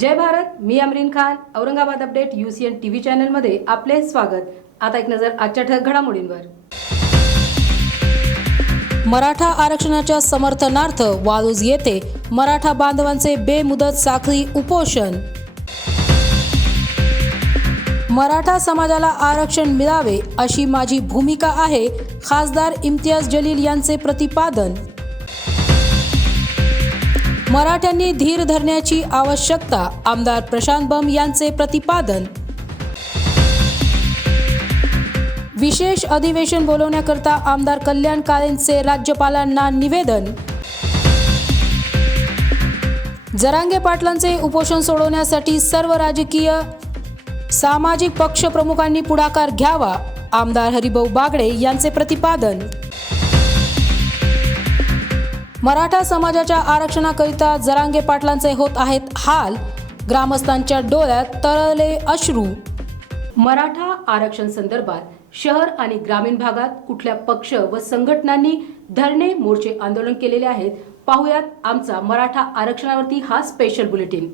जय भारत. मी Amreen Khan. Aurangabad update UCN TV चॅनलमध्ये आपले स्वागत. आता एक नजर आजच्या ठळक घडामोडींवर. मराठा आरक्षणाच्या समर्थनार्थ वाळूज येथे मराठा बांधवांचे बेमुदत साखळी उपोषण. मराठा समाजाला आरक्षण मिळावे अशी माझी भूमिका आहे, खासदार इम्तियाज जलील यांचे प्रतिपादन. मराठ्यांनी धीर धरण्याची आवश्यकता, आमदार प्रशांत बंब यांचे प्रतिपादन. विशेष अधिवेशन बोलवण्याकरता आमदार कल्याण काळेंचे राज्यपालांना निवेदन. जरांगे पाटलांचे उपोषण सोडवण्यासाठी सर्व राजकीय सामाजिक पक्ष प्रमुखांनी पुढाकार घ्यावा, आमदार हरिभाऊ बागडे यांचे प्रतिपादन. मराठा समाजाच्या आरक्षणाकरिता जरांगे पाटलांचे होत आहेत हाल, ग्रामस्थांच्या डोळ्यात तरळले अश्रू. मराठा आरक्षण संदर्भात शहर आणि ग्रामीण भागात कुठल्या पक्ष व संघटनांनी धरणे, मोर्चे, आंदोलन केलेले आहेत, पाहुयात आमचा मराठा आरक्षणावरती हा स्पेशल बुलेटिन.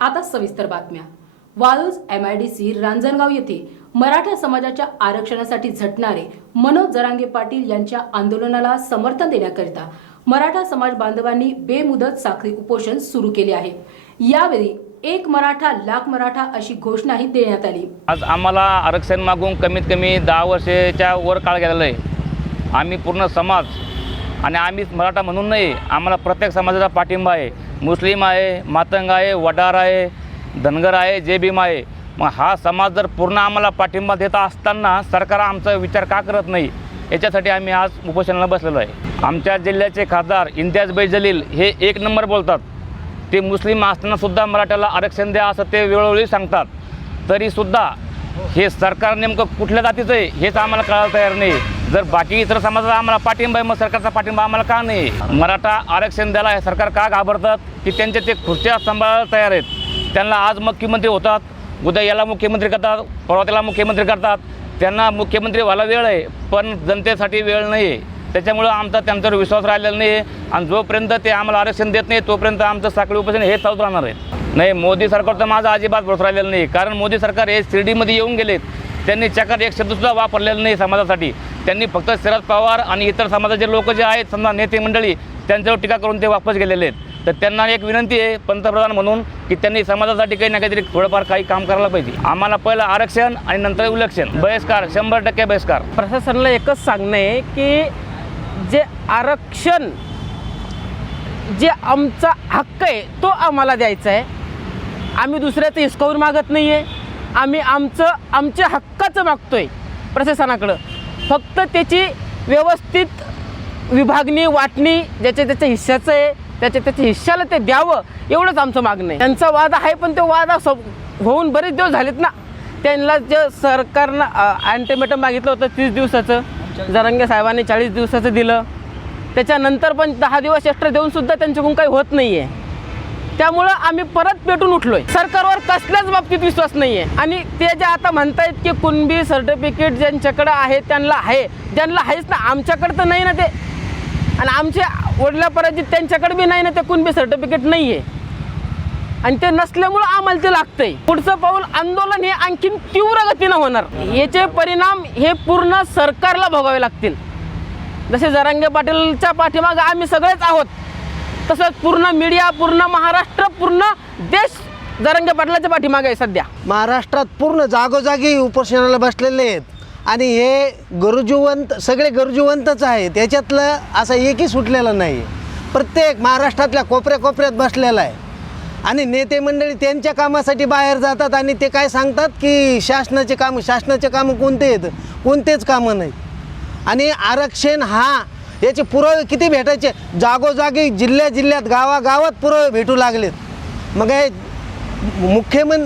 आता सविस्तर बातम्या. वाळूज MIDC रांजणगाव येथे मराठा समाजाच्या आरक्षणासाठी झटणारे मनोज जरांगे पाटील यांच्या आंदोलनाला समर्थन देण्याकरिता मराठा समाज बांधवांनी बेमुदत साखळी उपोषण सुरू केले आहे. यावेळी एक मराठा लाख मराठा अशी घोषणाही देण्यात आली. आज आम्हाला आरक्षण मागून कमीत कमी 10 वर्षाच्या वर काळ गेलेला आहे. आम्ही पूर्ण समाज आणि आम्ही मराठा म्हणून नाही, आम्हाला प्रत्येक समाजाचा पाठिंबा आहे. मुस्लिम आहे, मातंग आहे, वडार आहे, धनगर आहे, जे भीम आहे. मग हा समाज जर पूर्ण आम्हाला पाठिंबा देत असताना सरकार आमचा विचार का करत नाही, याच्यासाठी आम्ही आज उपोषणाला बसलेलो आहे. आमच्या जिल्ह्याचे खासदार इम्तियाज जलील हे एक नंबर बोलतात. ते मुस्लिम असतानासुद्धा मराठ्याला आरक्षण द्या असं ते वेळोवेळी सांगतात. तरीसुद्धा हे सरकार नेमकं कुठल्या जातीचं आहे हेच आम्हाला कळायला तयार नाही. जर बाकी इतर समाजाचा आम्हाला पाठिंबा आहे, मग सरकारचा पाठिंबा आम्हाला का नाही? मराठा आरक्षण द्यायला हे सरकार का घाबरतात की त्यांचे ते खुर्च्या सांभाळायला तयार आहेत. त्यांना आज मुख्यमंत्री होतात, उद्या याला मुख्यमंत्री करतात, परवा त्याला मुख्यमंत्री करतात. त्यांना मुख्यमंत्री व्हायला वेळ आहे, पण जनतेसाठी वेळ नाही आहे. त्याच्यामुळं आमचा त्यांच्यावर विश्वास राहिलेला नाही आहे. आणि जोपर्यंत ते आम्हाला आरक्षण देत नाही तोपर्यंत आमचं साखळी उपोषण हे चालूच राहणार आहे. नाही, मोदी सरकारचं माझा अजिबात भरोसा राहिलेला नाही. कारण मोदी सरकार हे शिर्डीमध्ये येऊन गेलेत. त्यांनी चक्कर एक शब्दसुद्धा वापरलेला नाही समाजासाठी. त्यांनी फक्त शरद पवार आणि इतर समाजाचे लोक जे आहेत, समजा नेते मंडळी, त्यांच्यावर टीका करून ते वापस गेलेले आहेत. तर त्यांना एक विनंती आहे पंतप्रधान म्हणून की त्यांनी समाजासाठी काही ना काहीतरी थोडंफार काही काम करायला पाहिजे. आम्हाला पहिलं आरक्षण आणि नंतर इलेक्शन. बहिष्कार, 100% बहिष्कार. प्रशासनाला एकच सांगणं आहे की जे आरक्षण, जे आमचा हक्क आहे तो आम्हाला द्यायचा आहे. आम्ही दुसऱ्याचं हिसकावून मागत नाही आहे. आम्ही आमच्या हक्काचं मागतोय प्रशासनाकडं. फक्त त्याची व्यवस्थित विभागणी, वाटणी, त्याच्या हिश्श्याचं आहे त्याच्या हिश्श्याला ते द्यावं, एवढंच आमचं मागणं आहे. त्यांचा वाद आहे, पण तो वाद होऊन बरेच दिवस झालेत ना. त्यांना जे सरकारनं अल्टिमेटम मागितलं होतं 30 दिवसाचं, जरांगे साहेबांनी 40 दिवसाचं दिलं. त्याच्यानंतर पण 10 दिवस एक्स्ट्रा देऊनसुद्धा त्यांच्याकडून काही होत नाही आहे. त्यामुळं आम्ही परत पेटून उठलोय. सरकारवर कसल्याच बाबतीत विश्वास नाही आहे. आणि ते जे आता म्हणतायत की कुणबी सर्टिफिकेट ज्यांच्याकडं आहे त्यांना आहे, ज्यांना आहेच ना, आमच्याकडं तर नाही ना ते. आणि आमच्या वडिलापराजित त्यांच्याकडे बी नाही ना ते कुणबी सर्टिफिकेट नाही आहे. आणि ते नसल्यामुळं आम्हाला ते लागतंय. पुढचं पाऊल आंदोलन हे आणखीन तीव्र गतीनं होणार. याचे परिणाम हे पूर्ण सरकारला भोगावे लागतील. जसे जरांगे पाटीलच्या पाठीमागं आम्ही सगळेच आहोत, तसंच पूर्ण मीडिया, पूर्ण महाराष्ट्र, पूर्ण देश जरांगे पाटलाच्या पाठीमागे आहे. सध्या महाराष्ट्रात पूर्ण जागोजागी उपोषणाला बसलेले आहेत. आणि हे सगळे गरजूवंतच आहेत. त्याच्यातलं असं एकही सुटलेलं नाही. प्रत्येक महाराष्ट्रातल्या कोपऱ्यात बसलेला आहे. आणि नेते मंडळी त्यांच्या कामासाठी बाहेर जातात आणि ते काय सांगतात की शासनाचे कामं कोणते आहेत? कोणतेच कामं नाहीत. आणि आरक्षण हा याचे पुरावे किती भेटायचे, जागोजागी जिल्ह्यात गावागावात पुरावे भेटू लागलेत. मग हे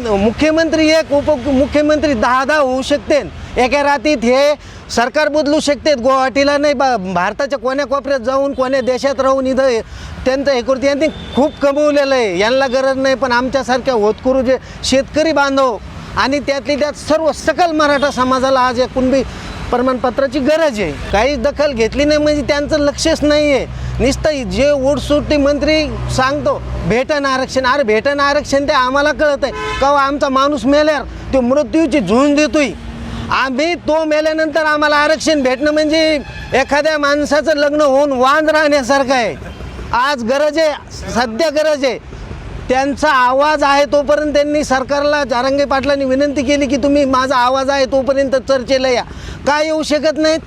मुख्यमंत्री एक, उपमुख्यमंत्री 10 होऊ शकते. एका रात्रीत हे सरकार बदलू शकते. गुवाहाटीला नाही, भारताच्या कोण्या कोपऱ्यात जाऊन कोण्या देशात राहून इथं त्यांचं हे करू, यांनी खूप कमवलेलं आहे, यांना गरज नाही. पण आमच्यासारख्या होतकरू जे शेतकरी बांधव आणि त्यात सर्व सकल मराठा समाजाला आज या कुणबी प्रमाणपत्राची गरज आहे. काही दखल घेतली नाही म्हणजे त्यांचं लक्षच नाही आहे. नुसतं जे उडसुटी मंत्री सांगतो भेटन आरक्षण, अरे भेटन आरक्षण ते आम्हाला कळत आहे का आमचा माणूस मेल्यावर तो मृत्यूची झुंज देतोय. आम्ही तो मेल्यानंतर आम्हाला आरक्षण भेटणं म्हणजे एखाद्या माणसाचं लग्न होऊन वांद राहण्यासारखं आहे. आज गरज आहे, सध्या गरज आहे. त्यांचा आवाज आहे तोपर्यंत त्यांनी सरकारला, जरांगे पाटलांनी विनंती केली की तुम्ही माझा आवाज आहे तोपर्यंत चर्चेला या. काय येऊ शकत नाहीत.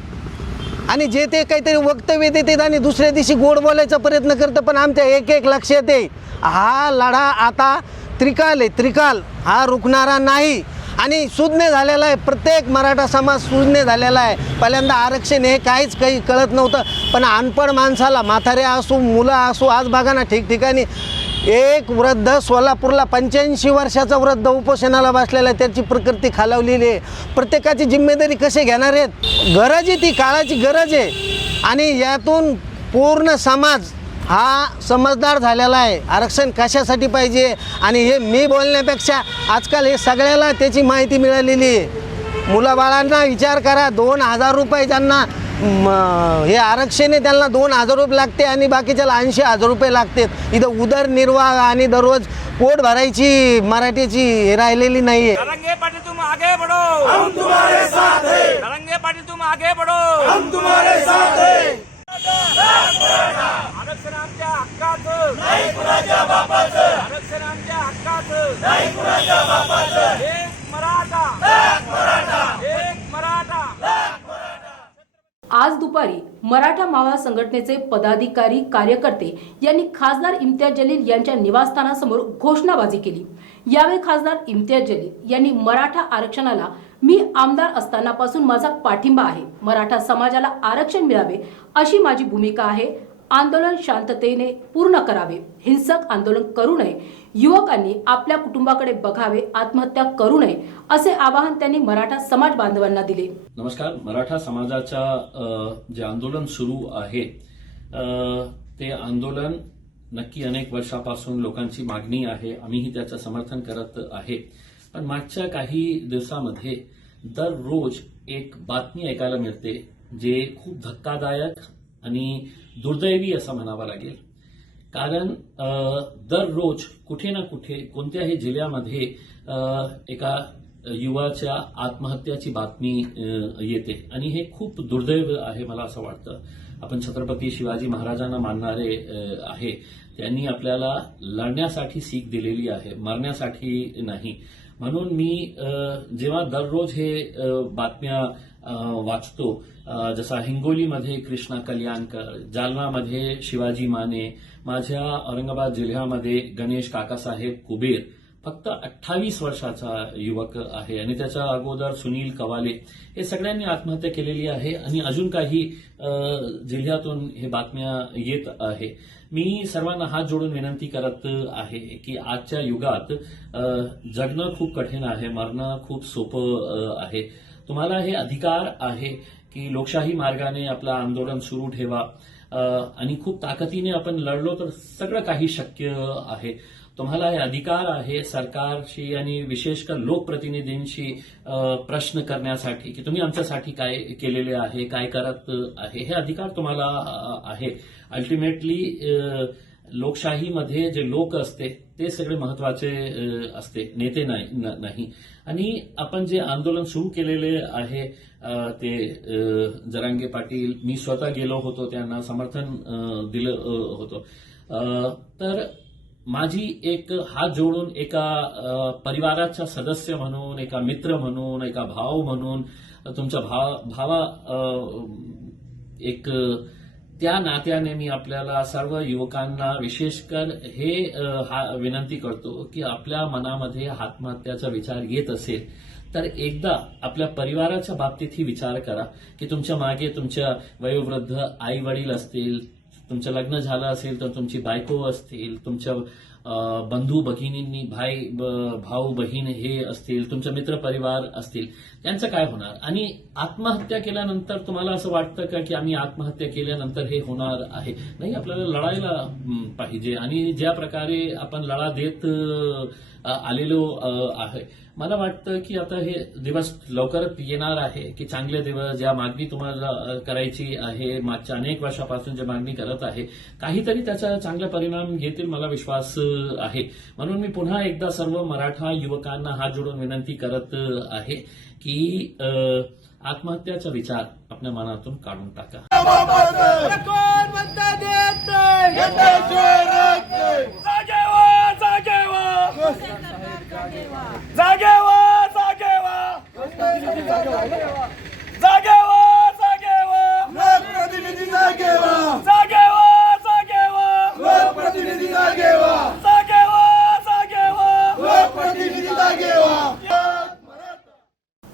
आणि जे ते काहीतरी वक्तव्य देतात आणि दुसऱ्या दिवशी गोड बोलायचा प्रयत्न करतं. पण आमच्या एक लक्षात आहे, हा लढा आता त्रिकाल हा रुकणारा नाही आणि सुज्ञ झालेला आहे. प्रत्येक मराठा समाज सुज्ञ झालेला आहे. पहिल्यांदा आरक्षण हे काही कळत नव्हतं, पण अनपढ माणसाला, म्हातारे असो मुलं असो, आज बघा ना ठिकठिकाणी एक वृद्ध सोलापूरला 85 वर्षाचा वृद्ध उपोषणाला बसलेला आहे. त्याची प्रकृती खालावलेली आहे. प्रत्येकाची जिम्मेदारी कसे घेणार आहेत. गरज आहे, ती काळाची गरज आहे. आणि यातून पूर्ण समाज हा समजदार झालेला आहे. आरक्षण कशासाठी पाहिजे आणि हे मी बोलण्यापेक्षा आजकाल हे सगळ्याला त्याची माहिती मिळालेली आहे. मुलाबाळांना विचार करा, 2000 रुपये ज्यांना हे आरक्षण आहे त्यांना 2000 रुपये लागते आणि बाकीच्याला 80,000 रुपये लागतात. इथं उदरनिर्वाह आणि दररोज पोट भरायची मराठीची हे राहिलेली नाही आहे. जरांगे पाटील तुम आगे बढ़ो, हम तुम्हारे साथ हैं. जरांगे पाटील तुम आगे बढ़ो, हम तुम्हारे साथ हैं. आरक्षण आमच्या हक्काचं नाही, कुणाच्या बापाचं. आरक्षण आमच्या हक्काचं नाही, कुणाच्या बापाचं. एक मराठा, एक मराठा. आज दुपारी मराठा मावळा संघटनेचे पदाधिकारी कार्यकर्ते यांनी खासदार इम्तियाज जलील यांच्या निवासस्थानासमोर घोषणाबाजी केली. यावेळी खासदार इम्तियाज जलील यांनी मराठा आरक्षणाला मी आमदार असतानापासून माझा पाठिंबा आहे. मराठा समाजाला आरक्षण मिळावे अशी माझी भूमिका आहे. आंदोलन शांततेने पूर्ण करावे, हिंसक आंदोलन करू नये, युवकांनी आपल्या कुटुंबाकडे बघावे, आत्महत्या करू नये असे आवाहन त्यांनी मराठा समाज बांधवांना दिले. नमस्कार. मराठा समाजाच्या जे आंदोलन सुरू आहे ते आंदोलन नक्की अनेक वर्षापासून लोकांची मागणी आहे. आम्हीही त्याचं समर्थन करत आहे. पण मागच्या काही दिवसामध्ये दररोज एक बातमी ऐकायला मिळते जे खूप धक्कादायक आणि दुर्दैवी असं म्हणावं लागेल. कारण दररोज कुठे ना कुठे कोणत्याही जिल्ह्यामध्ये एका युवाच्या आत्महत्याची बातमी येते आणि हे खूप दुर्दैव आहे. मला असं वाटतं आपण छत्रपती शिवाजी महाराजांना मानणारे आहे. त्यांनी आपल्याला लढण्यासाठी सीख दिलेली आहे, मरण्यासाठी नाही. म्हणून मी जेव्हा दररोज हे बातम्या वाचतो, जसा हिंगोलीमध्ये कृष्णा कल्याणकर, जालनामध्ये शिवाजी माने, माझ्या औरंगाबाद जिल्ह्यामध्ये गणेश काकासाहेब कुबेर फक्त 28 वर्षाचा युवक आहे आणि त्याच्या अगोदर सुनील कवाले, हे सगळ्यांनी आत्महत्या केलेली आहे आणि अजून काही जिल्ह्यातून हे बातम्या येत आहे. मी सर्वांना हात जोडून विनंती करत आहे की आजच्या युगात जगणं खूप कठीण आहे, मरणं खूप सोपं आहे. तुम्हाला हे अधिकार आहे की लोकशाही मार्गाने आपलं आंदोलन सुरू ठेवा आणि खूप ताकदीने आपण लढलो तर सगळं काही शक्य आहे. तुम्हाला हे अधिकार आहे सरकारशी आणि विशेषकर लोकप्रतिनिधींशी प्रश्न करण्यासाठी की तुम्ही आमच्यासाठी काय केलेले आहे, काय करत आहे. हे अधिकार तुम्हाला आहे. अल्टिमेटली लोकशाहीमध्ये जे लोक असते ते सगळे महत्वाचे असते, नेते नाही. आणि आपण जे आंदोलन सुरू केलेले आहे ते जरांगे पाटील, मी स्वतः गेलो होतो, त्यांना समर्थन दिलं होतं. तर माझी एक हात जोडून एका परिवाराचा सदस्य म्हणून, एका मित्र म्हणून, एका भाव म्हणून तुमच्या भावा एक त्या नात्याने मी आपल्याला सर्व युवकांना विशेषकर हे विनंती करतो की आपल्या मनामध्ये आत्महत्याचा विचार येत असेल तर एकदा आपल्या परिवाराच्या बाबतीतही विचार करा की तुमच्या मागे तुमच्या वयोवृद्ध आई वडील असतील, तुमचं लग्न झालं असेल तर तुमची बायको असतील, तुमच्या बंधू भगिनींनी भाऊ बहीण हे असतील, तुमचे मित्र परिवार असतील, त्यांचं काय होणार? आणि आत्महत्या केल्यानंतर तुम्हाला असं वाटतं का की आम्ही आत्महत्या केल्यानंतर हे होणार आहे? नाही, आपल्याला लढायला पाहिजे आणि ज्या प्रकारे आपण लढा देत आलेलो आहे, मला वाटतं की आता हे दिवस लवकरच येणार आहे की चांगले दिवस, ज्या मागणी तुम्हाला करायची आहे, मागच्या अनेक वर्षापासून जे मागणी करत आहे, काहीतरी त्याचा चांगला परिणाम घेतील, मला विश्वास आहे. म्हणून मी पुन्हा एकदा सर्व मराठा युवकांना हात जोडून विनंती करत आहे की आत्महत्याचा विचार आपल्या मनातून काढून टाका. कोण म्हणता देत नाही? जागेवा जागेवा जागेवा जागेवा जागेवा जागेवा प्रतिनिधी जागेवा जागेवा जागेवा प्रतिनिधी जागेवा जागेवा जागेवा प्रतिनिधी जागेवा.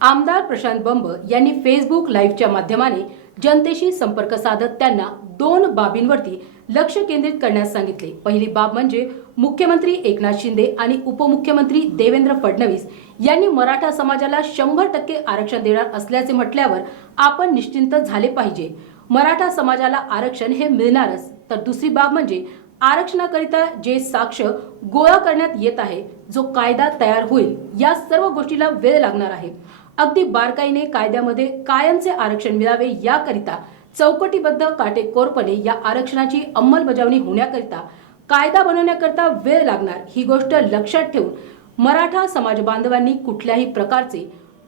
आमदार प्रशांत बंब यांनी फेसबुक लाईव्हच्या माध्यमाने जनतेशी संपर्क साधत त्यांना 2 बाबींवरती लक्ष केंद्रित करण्यास सांगितले. पहिली बाब म्हणजे मुख्यमंत्री एकनाथ शिंदे आणि उपमुख्यमंत्री देवेंद्र फडणवीस यांनी मराठा समाजाला 100% आरक्षण देणार असल्याचे म्हटल्यावर आपण निश्चिंत झाले पाहिजे. मराठा समाजाला आरक्षण हे मिळणारच. तर दुसरी बाब म्हणजे आरक्षणाकरिता जे साक्ष गोळा करण्यात येत आहे, जो कायदा तयार होईल, या सर्व गोष्टीला वेळ लागणार आहे. अगदी बारकाईने कायद्यामध्ये कायमचे आरक्षण मिळावे याकरिता चौकटीबद्ध काटेकोरपणे या आरक्षणाची अंमलबजावणी होण्याकरिता कायदा बनवण्याकरिता वेळ लागणार. ही गोष्ट लक्षात ठेवून मराठा समाज बांधवांनी कुठल्याही प्रकारचे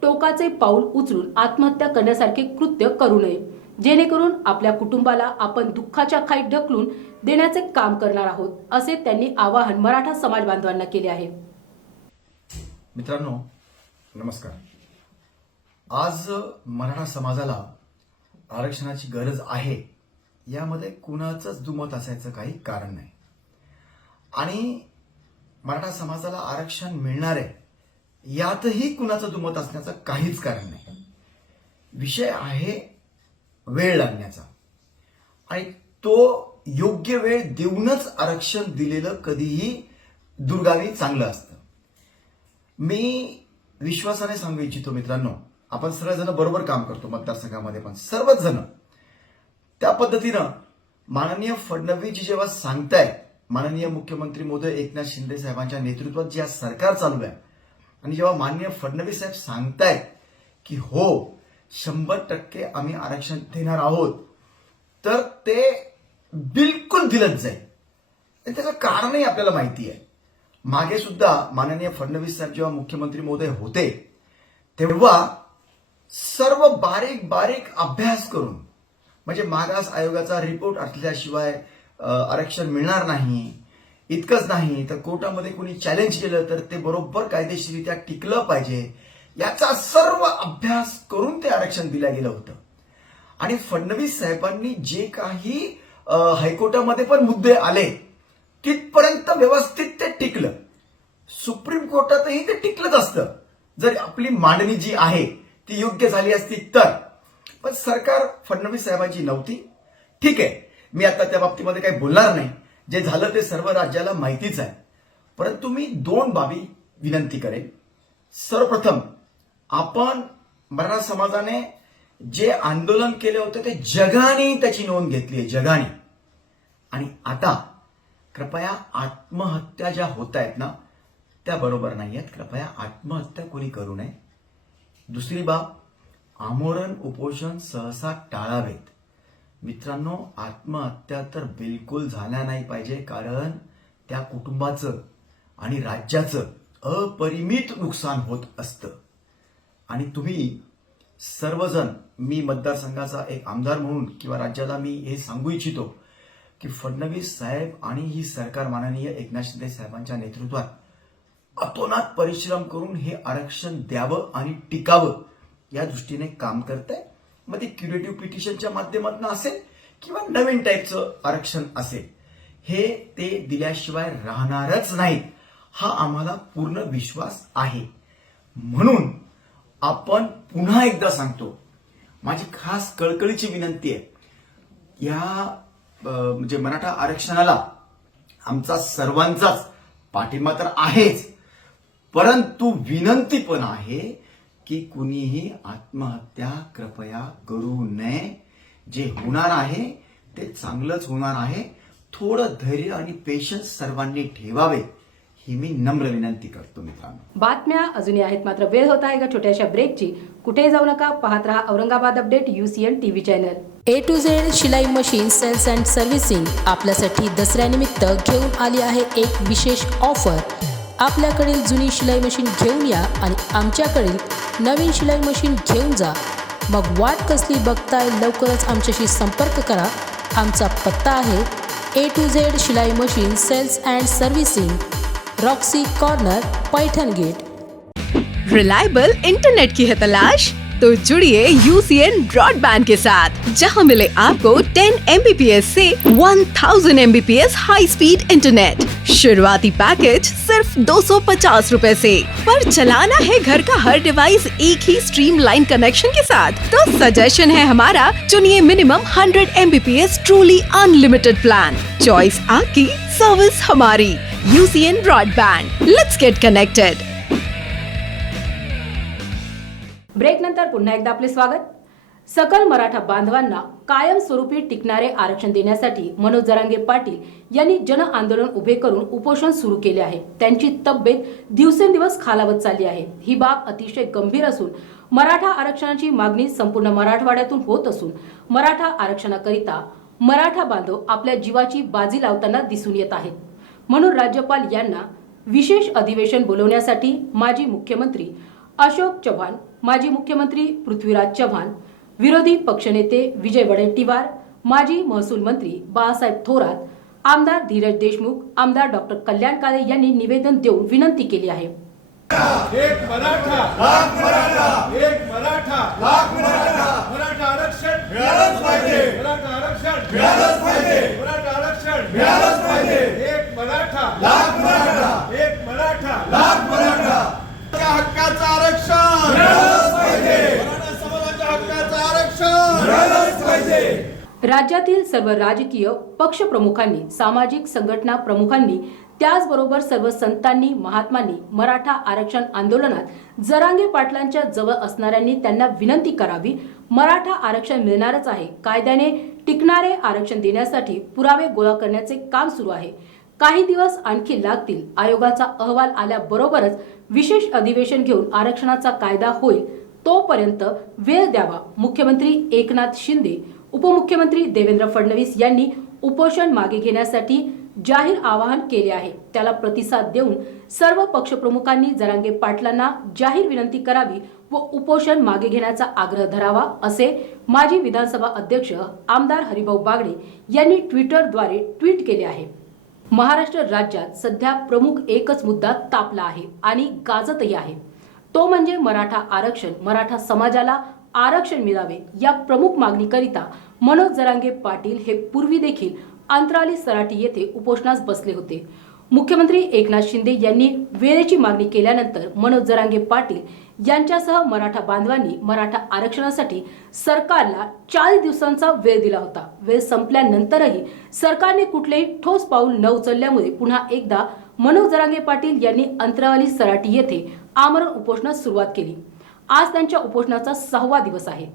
टोकाचे पाऊल उचलून आत्महत्या करण्यासारखे कृत्य करू नये, जेणेकरून आपल्या कुटुंबाला आपण दुःखाच्या खाईत ढकलून देण्याचे काम करणार आहोत, असे त्यांनी आवाहन मराठा समाज बांधवांना केले आहे. मित्रांनो नमस्कार. आज मराठा समाजाला आरक्षणाची गरज आहे यामध्ये कुणाचंच दुमत असायचं काही कारण नाही आणि मराठा समाजाला आरक्षण मिळणार आहे यातही कुणाचं दुमत असण्याचं काहीच कारण नाही. विषय आहे वेळ लागण्याचा आणि तो योग्य वेळ देऊनच आरक्षण दिलेलं कधीही दुर्गावी चांगलं असतं. मी विश्वासाने सांगू इच्छितो मित्रांनो, आपण सर्वजण बरोबर काम करतो मतदारसंघामध्ये, पण सर्वच जण त्या पद्धतीनं माननीय फडणवीस जेव्हा सांगतायत, माननीय मुख्यमंत्री महोदय एकनाथ शिंदे साहेबांच्या नेतृत्वात जे सरकार चालू आहे आणि जेव्हा माननीय फडणवीस साहेब सांगतायत की हो 100% आम्ही आरक्षण देणार आहोत, तर ते बिलकुल दिलंच जाईल. आणि त्याचं कारणही आपल्याला माहिती आहे. मागे सुद्धा माननीय फडणवीस साहेब जेव्हा मुख्यमंत्री महोदय होते तेव्हा सर्व बारीक बारीक अभ्यास करून, म्हणजे मागास आयोगाचा रिपोर्ट असल्याशिवाय आरक्षण मिळणार नाही, इतकंच नाही तर कोर्टामध्ये कोणी चॅलेंज केलं तर ते बरोबर कायदेशीररित्या टिकलं पाहिजे, याचा सर्व अभ्यास करून ते आरक्षण दिलं गेलं होतं. आणि फडणवीस साहेबांनी जे काही हायकोर्टामध्ये पण मुद्दे आले तिथपर्यंत व्यवस्थित ते टिकलं. सुप्रीम कोर्टातही ते टिकलंच असतं जर आपली मांडणी जी आहे ती योग्य झाली असती तर. पण सरकार फडणवीस साहेबांची नव्हती. ठीक आहे, मी आता त्या बाबतीमध्ये काही बोलणार नाही, जे झालं ते सर्व राज्याला माहितीच आहे. परंतु मी 2 बाबी विनंती करेन. सर्वप्रथम, आपण मराठा समाजाने जे आंदोलन केले होते ते जगाने त्याची नोंद घेतली आहे, जगाने. आणि आता कृपया आत्महत्या ज्या होत आहेत ना त्या बरोबर नाही आहेत. कृपया आत्महत्या कोणी करू नये. दुसरी बाब, आमरण उपोषण सहसा टाळावेत. मित्रांनो, आत्महत्या तर बिलकुल झाल्या नाही पाहिजे, कारण त्या कुटुंबाचं आणि राज्याचं अपरिमित नुकसान होत असतं. आणि तुम्ही सर्वजण, मी मतदारसंघाचा एक आमदार म्हणून किंवा राज्याला मी हे सांगू इच्छितो की फडणवीस साहेब आणि ही सरकार माननीय एकनाथ शिंदे साहेबांच्या नेतृत्वात अतोनात परिश्रम करून हे आरक्षण द्यावं आणि टिकावं या दृष्टीने काम करत आहे. मग ते क्युरेटिव्ह पिटिशनच्या माध्यमातून असेल किंवा नवीन टाईपचं आरक्षण असेल, हे ते दिल्याशिवाय राहणारच नाहीत, हा आम्हाला पूर्ण विश्वास आहे. म्हणून आपण पुन्हा एकदा सांगतो, माझी खास कळकळीची विनंती आहे, या म्हणजे मराठा आरक्षणाला आमचा सर्वांचाच पाठिंबा तर आहेच, परंतु विनंती पण आहे की कुणीही आत्महत्या कृपया करू नये. जे होणार आहे ते चांगलंच होणार आहे. थोडं धैर्य आणि पेशन्स सर्वांनी ठेवावे, ही मी नम्र विनंती करतो मित्रांनो. बातम्या अजूनही आहेत, मात्र वेळ होत आहे का छोट्याशा ब्रेकची. कुठेही जाऊ नका, पाहत रहा Aurangabad update UCN TV channel. A to Z शिलाई मशीन सेल्स अँड सर्व्हिसिंग आपल्यासाठी दसऱ्यानिमित्त घेऊन आली आहे एक विशेष ऑफर. आपल्याकडील जुनी शिलाई मशीन घेऊन या आणि आमच्याकडील नवीन शिलाई मशीन घेऊन जा. मग वाट कसली बघताय, लवकरच आमच्याशी संपर्क करा. आमचा पत्ता आहे A to Z शिलाई machine sales and servicing, Roxy corner, Paithan gate. Reliable internet की है तलाश? तो जुड़िए UCN ब्रॉडबैंड के साथ, जहां मिले आपको 10 Mbps से 1000 Mbps हाई स्पीड इंटरनेट. शुरुआती पैकेज सिर्फ 250 रुपए से. पर चलाना है घर का हर डिवाइस एक ही स्ट्रीमलाइन कनेक्शन के साथ, तो सजेशन है हमारा, चुनिए minimum 100 Mbps truly unlimited plan. Choice आपकी, सर्विस हमारी. UCN broadband, let's get connected. Break नंतर पुन्हा एकदा आपले स्वागत. सकल मराठा बांधवांना कायमस्वरूपी टिकणारे आरक्षण देण्यासाठी मनोज जरांगे पाटील यांनी जन आंदोलन उभे करून उपोषण सुरू केले आहे. त्यांची तब्येत दिवसेंदिवस खालावत चालली आहे. ही बाब अतिशय गंभीर असून मराठा आरक्षणाची मागणी संपूर्ण मराठवाड्यातून होत असून मराठा आरक्षणाकरिता मराठा बांधव आपल्या जीवाची बाजी लावताना दिसून येत आहेत. म्हणून राज्यपाल यांना विशेष अधिवेशन बोलवण्यासाठी माजी मुख्यमंत्री अशोक चव्हाण, माजी मुख्यमंत्री पृथ्वीराज चव्हाण, विरोधी पक्षनेते विजय वडेट्टीवार, माजी महसूल मंत्री बाळासाहेब थोरात, आमदार धीरज देशमुख, आमदार डॉक्टर कल्याण काळे यांनी निवेदन देऊन विनंती केली आहे. एक मराठा लाख मराठा, एक मराठा लाख मराठा, मराठा आरक्षण मिळालंच पाहिजे, मराठा आरक्षण मिळालंच पाहिजे, मराठा आरक्षण मिळालंच पाहिजे. एक मराठा लाख मराठा, एक मराठा लाख मराठा, हक्काचं आरक्षण मिळालंच पाहिजे, मराठा समाजाच्या हक्काचं आरक्षण मिळालंच पाहिजे. राज्यातील सर्व राजकीय पक्ष प्रमुखांनी, सामाजिक संघटना प्रमुखांनी, त्याचबरोबर सर्व संतांनी, महात्मांनी मराठा आरक्षण आंदोलनात जरांगे पाटलांच्या जवळ असणाऱ्यांनी त्यांना विनंती करावी. मराठा आरक्षण मिळणारच आहे. कायद्याने टिकणारे आरक्षण देण्यासाठी पुरावे गोळा करण्याचे काम सुरू आहे. काही दिवस आणखी लागतील. आयोगाचा अहवाल आल्याबरोबरच विशेष अधिवेशन घेऊन आरक्षणाचा कायदा होईल, तोपर्यंत वेळ द्यावा. मुख्यमंत्री एकनाथ शिंदे, उपमुख्यमंत्री देवेंद्र फडणवीस यांनी उपोषण मागे घेण्यासाठी जाहीर आवाहन केले आहे. त्याला प्रतिसाद देऊन सर्व पक्षप्रमुखांनी जरांगे पाटलांना जाहीर विनंती करावी व उपोषण मागे घेण्याचा आग्रह धरावा, असे माजी विधानसभा अध्यक्ष आमदार हरिभाऊ बागडे यांनी ट्विटरद्वारे ट्विट केले आहे. महाराष्ट्र राज्यात सध्या प्रमुख एकच मुद्दा तापला आहे आणि गाजतही आहे. तो म्हणजे मराठा आरक्षण. मराठा समाजाला आरक्षण मिळावे या प्रमुख मागणीकरिता मनोज जरांगे पाटील हे पूर्वी देखील अंतराळी सराटी येथे उपोषणास बसले होते. मुख्यमंत्री एकनाथ शिंदे यांनी वेळेची मागणी केल्यानंतर मनोज जरांगे पाटील यांच्यासह मराठा बांधवांनी मराठा आरक्षणासाठी सरकारला 40 दिवसांचा वेळ दिला होता. वेळ संपल्यानंतरही सरकारने कुठलेही ठोस पाऊल न उचलल्यामुळे पुन्हा एकदा मनोज जरांगे पाटील यांनी अंतराळी सराटी येथे आमरण उपोषणास सुरुवात केली. आज त्यांच्या उपोषणाचा 6वा दिवस आहे.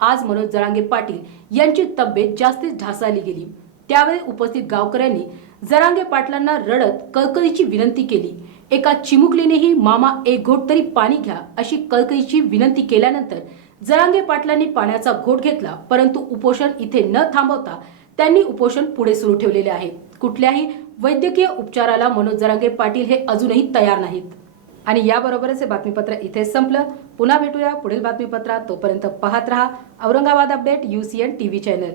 आज मनोज जरांगे पाटील यांची तब्येत जास्तीच ढासळली गेली. त्यावेळी उपस्थित गावकऱ्यांनी जरांगे पाटलांना रडत कळकळीची विनंती केली. एका चिमुकलीनेही मामा एक घोट तरी पाणी घ्या अशी कळकळीची विनंती केल्यानंतर जरांगे पाटलांनी पाण्याचा घोट घेतला. परंतु उपोषण इथे न थांबवता त्यांनी उपोषण पुढे सुरू ठेवलेले आहे. कुठल्याही वैद्यकीय उपचाराला मनोज जरांगे पाटील हे अजूनही तयार नाहीत. आणि याबरोबरच हे बातमीपत्र इथे संपलं. पुन्हा भेटूया पुढील बातमीपत्रात. तोपर्यंत पाहत रहा Aurangabad update UCN TV channel.